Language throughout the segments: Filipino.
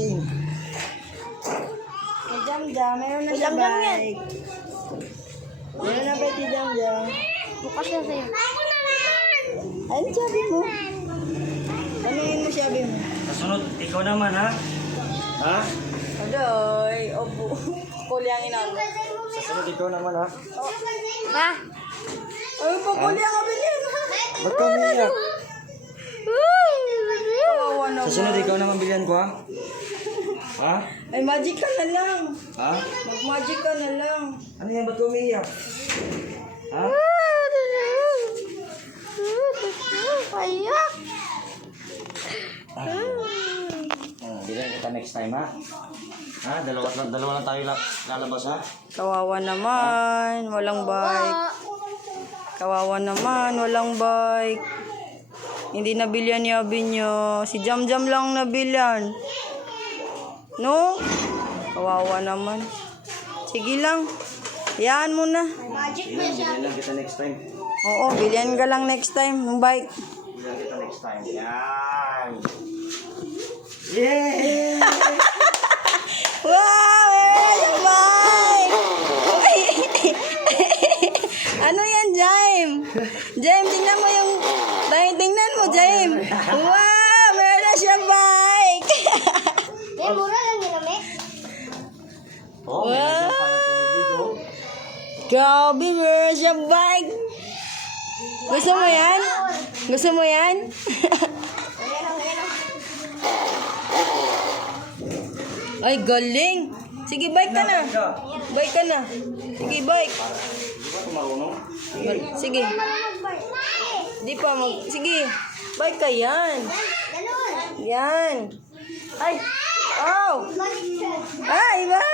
Shane. Si Jam-Jam, meron na siya bike. Meron na ba si Jam-Jam? Bukas na sa'yo. Ano sabi mo? Ano sabi mo? Kasunod, ikaw naman ha? Ha? Adoy, opo. Kulyangin ako. Kasunod, ikaw naman ha? Ha? Ay, pakulyang ka ba niyan? Ba't ka umiiyak? Kawawa naman. Kasunod, ikaw naman bilhan ko ha? Ha? Ay, magic ka na lang. Ha? Mag-magic ka na lang. Ano yan? Ba't ka umiiyak? Ha? Ayak. Bilhan kita next time ha? Ha? Dalawa lang tayo lalabas ha? Kawawa naman. Walang bike. Kawawa naman. Walang bike. Hindi nabilyan ni Abinyo. Si Jam-Jam lang nabilyan. No? Kawawa naman. Sige lang. Hayaan mo na. Bilhan lang kita next time. Oo, bilyan ka lang next time ng bike. Bilhan kita next time. Yan! Yeah! Wow! Meron yung bike! Ano yan, Jaime? Jaime, tingnan mo yung... Tingnan mo, Jaime. Wow! Meron na siyang bike! Mura lang ginamit. Oh, may lagyan pa na tulad dito. Grabe, meron siyang bike! Gusto mo yan? Gusto mo yan? Ay, galing! Sige, bike ka na. Bike ka na. Sige, bike. Di ba ito marunong? Sige. Di pa mag... Sige. Bike ka yan. Yan. Ay! Oh! Ay, ba?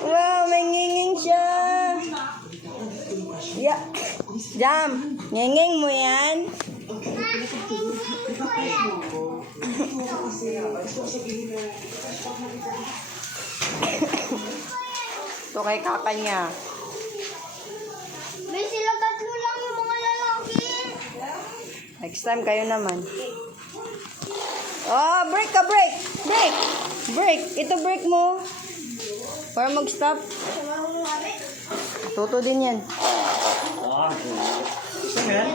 Wow, may nginging siya. Yeah. Jam, nginging mo yan? Ito kay kaka niya. May sila tatlo lang yung mga lalaki. Next time kayo naman. Oh, break ka, break! Break! Break! Ito break mo. Para mag-stop. Toto din yan. Ah, gusto mo yan?